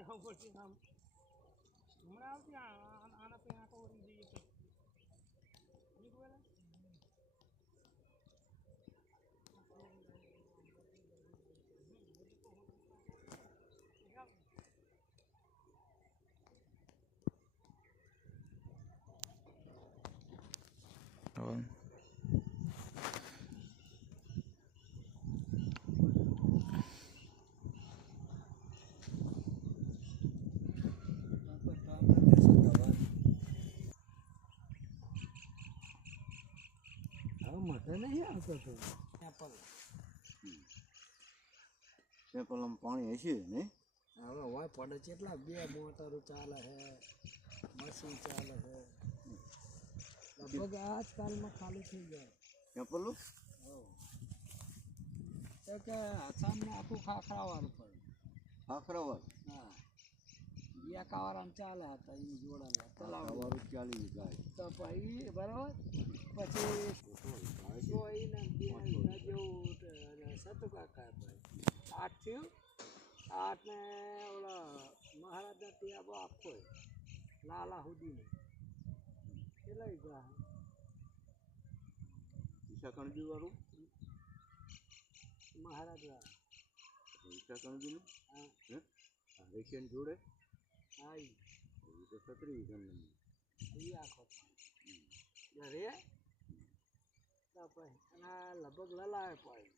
જવું પડશે આમ હમણાં આવતી આના પે આટો ઓરી જઈએ મઠે નહીં આવતો તો પેપલ પાણી હશે ને હવે હોય પડે કેટલા બે મોટરો ચાલે છે મશીન ચાલે છે લગભગ આજકાલમાં ખાલી થઈ જાય પેપલું તો કે આસામને આખું ખાખરાવાનું પડે ખાખરાવાર હા એકાવાળામાં ચાલે હતા એ જોડાલા ખાખરાવાળું ચાલી જાય તો પછી બરાબર પછી જેવું સતું કાકા ભાઈ 8 થયું 8 ને ઓલા મહારાજના તિયાબો આખો લાલા સુધીનો કેટલા ગયા ઈશા કણજી વાળું મહારાજ વાળા ઈશા કણજીનું હા રેશિયન જોડે હા એ તો 36 વીઘાનું એ આખો રે તો પછી અને લગભગ લલાય પાય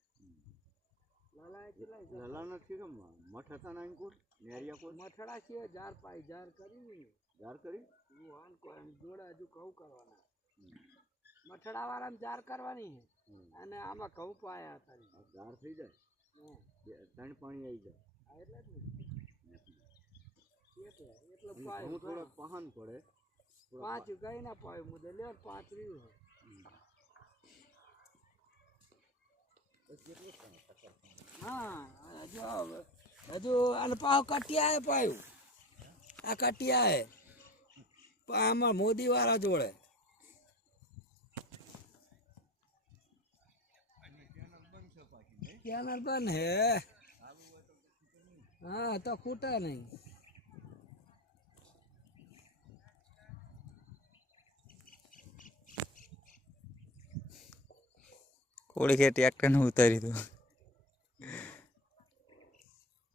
લલાય કેટલા લલા નથી કેમ મઠ હતા ના અંકુર નેરિયા કોઈ મઠડા છે જાર પાઈ જાર કરી જાર કરી વાન કોઈ જોડે હજુ ઘઉં કરવાના મઠડા વાળામાં જાર કરવાની અને આમાં ઘઉં પાયા હતા જાર થઈ જાય ત્રણ પાણી આવી જાય એટલે જ ને એટલે થોડા પહાન પડે 5 ગઈ ના પાય મુદે લે 5 રહ્યું હા હજુ અને પાવ કટિયા પાયું આ કટિયા આમાં મોદી વાળા જોડે કેનલ બંધ હે હા તો ખૂટે નહીં કોળી કે ટ્રેક્ટર ને ઉતારી દો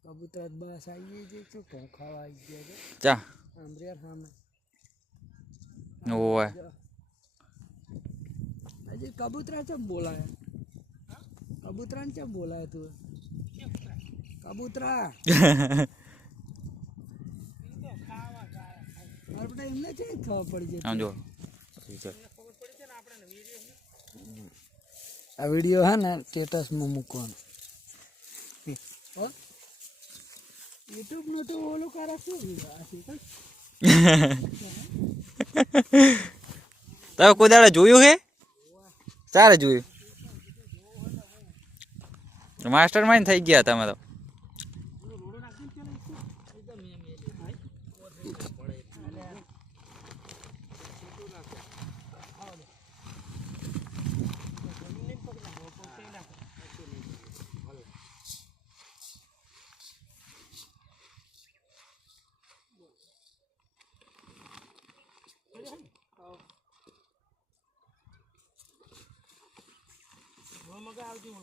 કબૂતર બસ આવી ગઈ છે શું ખાવા આવી ગયા છે ચા આમરેર સામે ઓય હજી કબૂતરા ચમ બોલાય કબૂતરાને ચમ બોલાય તું કબૂતરા આપણે એમને છે ખબર પડી જાય સમજો આ વિડીયો હે ને સ્ટેટસમાં મૂકવાનો યુટ્યુબ નું તો ઓલું કરે શું તમે કોઈ દાડે જોયું હે સારે જોયું માસ્ટર માઇન્ડ થઈ ગયા તમે તો મગા આવતી